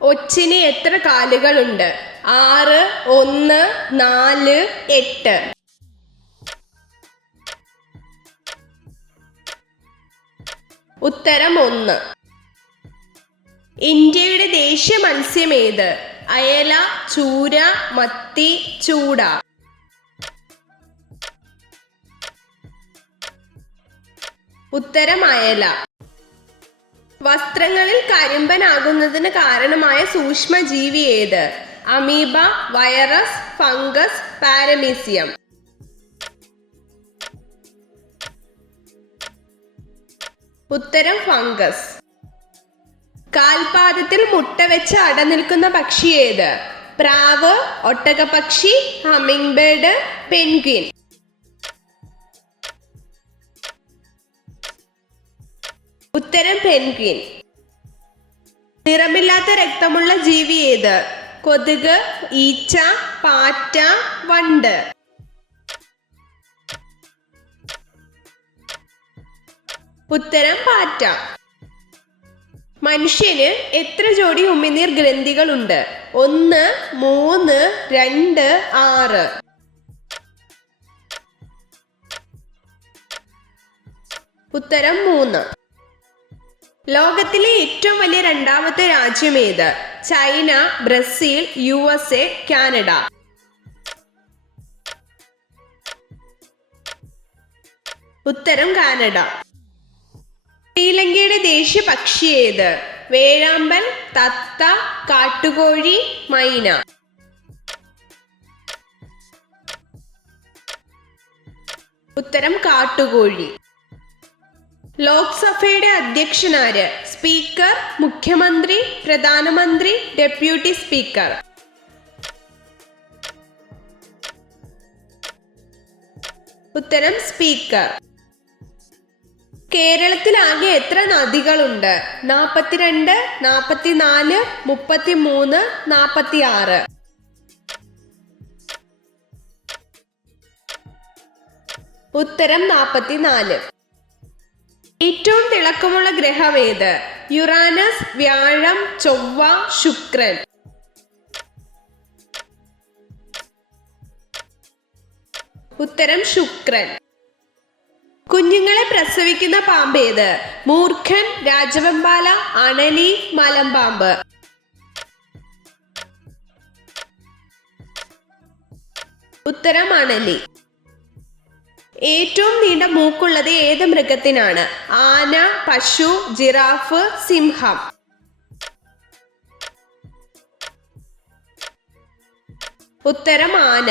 ഒച്ചിന് എത്ര കാലുകളുണ്ട്? 6, 1, 4, 8. ഉത്തരം 1. ഇന്ത്യയുടെ ദേശീയ മത്സ്യം ഏത്? അയല, ചൂര, മത്തി, ചൂട. ഉത്തരം അയല. വസ്ത്രങ്ങളിൽ കരിമ്പനാകുന്നതിന് കാരണമായ സൂക്ഷ്മജീവി ഏത്? Amoeba, virus, fungus, paramecium. ഉത്തരം ഫംഗസ്. കാൽപാദത്തിൽ മുട്ട വെച്ച് അടനിൽക്കുന്ന പക്ഷി ഏത്? പ്രാവ്, ഒട്ടകപക്ഷി, ഹമ്മിങ് ബേർഡ്, പെൻഗ്വിൻ. ഉത്തരം പെൻഗ്വിൻ. നിറമില്ലാത്ത രക്തമുള്ള ജീവി ഏത്? കൊതുക്, ഈച്ച, പാറ്റ, വണ്ട്. ഉത്തരം പാറ്റ. മനുഷ്യന് എത്ര ജോഡി ഉമിനീർ ഗ്രന്ഥികളുണ്ട്? 1, 3, 2, 6. ഉത്തരം 3. ലോകത്തിലെ ഏറ്റവും വലിയ രണ്ടാമത്തെ രാജ്യം ഏത്? China, Brazil, USA, Canada. ഉത്തരം കാനഡ. ശ്രീലങ്കയുടെ ദേശീയ പക്ഷി ഏത്? വേഴാമ്പൽ, തത്ത, കാട്ടുകോഴി, മൈന. ഉത്തരം കാട്ടുകോഴി. ലോക്സഭയുടെ അധ്യക്ഷനാര്? സ്പീക്കർ, മുഖ്യമന്ത്രി, പ്രധാനമന്ത്രി, ഡെപ്യൂട്ടി സ്പീക്കർ. ഉത്തരം സ്പീക്കർ. കേരളത്തിൽ ആകെ എത്ര നദികളുണ്ട്? 42, 44, 33, 46. ഉത്തരം 44. ഏറ്റവും തിളക്കമുള്ള ഗ്രഹം ഏത്? യുറാനസ്, വ്യാഴം, ചൊവ്വ, ശുക്രൻ. ഉത്തരം ശുക്രൻ. കുഞ്ഞുങ്ങളെ പ്രസവിക്കുന്ന പാമ്പ് ഏത്? മൂർഖൻ, രാജവെമ്പാല, അണലി, മലമ്പാമ്പ്. ഉത്തരം അണലി. ഏറ്റവും നീണ്ട മൂക്കുള്ളത് ഏത് മൃഗത്തിനാണ്? ആന, പശു, ജിറാഫ്, സിംഹം. ഉത്തരം ആന.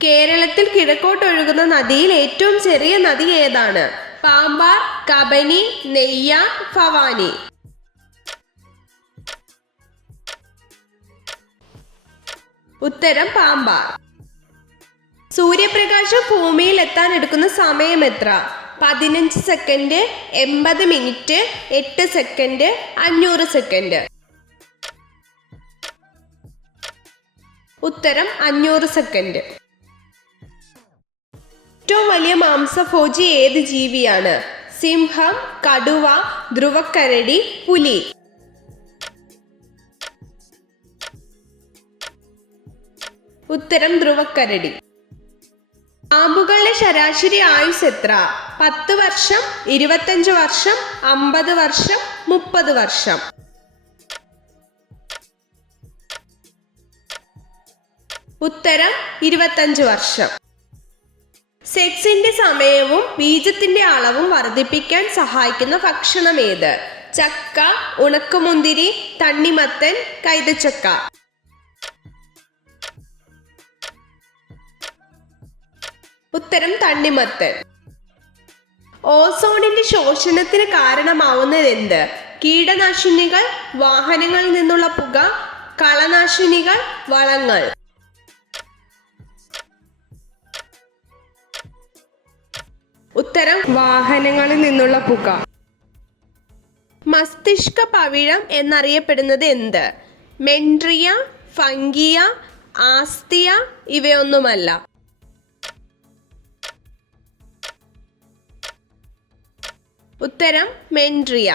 കേരളത്തിൽ കിഴക്കോട്ടൊഴുകുന്ന നദിയിൽ ഏറ്റവും ചെറിയ നദി ഏതാണ്? പാമ്പാർ, കബനി, നെയ്യാർ, ഭവാനി. ഉത്തരം പാമ്പാർ. സൂര്യപ്രകാശം ഭൂമിയിൽ എത്താൻ എടുക്കുന്ന സമയം എത്ര? 15 സെക്കൻഡ്, 80 മിനിറ്റ്, 8 സെക്കൻഡ്, 500 സെക്കൻഡ്. ഉത്തരം 500 സെക്കൻഡ്. ഏറ്റവും വലിയ മാംസഭോജി ഏത് ജീവിയാണ്? സിംഹം, കടുവ, ധ്രുവക്കരടി, പുലി. ഉത്തരം ധ്രുവക്കരടി. പാമ്പുകളുടെ ശരാശരി ആയുസ് എത്ര? 10 വർഷം, 25 വർഷം, 50 വർഷം, 30 വർഷം. ഉത്തരം 25 വർഷം. സെക്സിന്റെ സമയവും ബീജത്തിന്റെ അളവും വർദ്ധിപ്പിക്കാൻ സഹായിക്കുന്ന ഭക്ഷണം ഏത്? ചക്ക, ഉണക്കമുന്തിരി, തണ്ണിമത്തൻ, കൈതച്ചക്ക. ഉത്തരം തണ്ണിമത്തൻ. ഓസോണിന്റെ ശോഷണത്തിന് കാരണമാവുന്നത് എന്ത്? കീടനാശിനികൾ, വാഹനങ്ങളിൽ നിന്നുള്ള പുക, കളനാശിനികൾ, വളങ്ങൾ. ഉത്തരം വാഹനങ്ങളിൽ നിന്നുള്ള പുക. മസ്തിഷ്ക പവിഴം എന്നറിയപ്പെടുന്നത് എന്ത്? മെൻട്രിയ, ഫംഗിയ, ആസ്തിയ, ഇവയൊന്നുമല്ല. ഉത്തരം മെൻട്രിയ.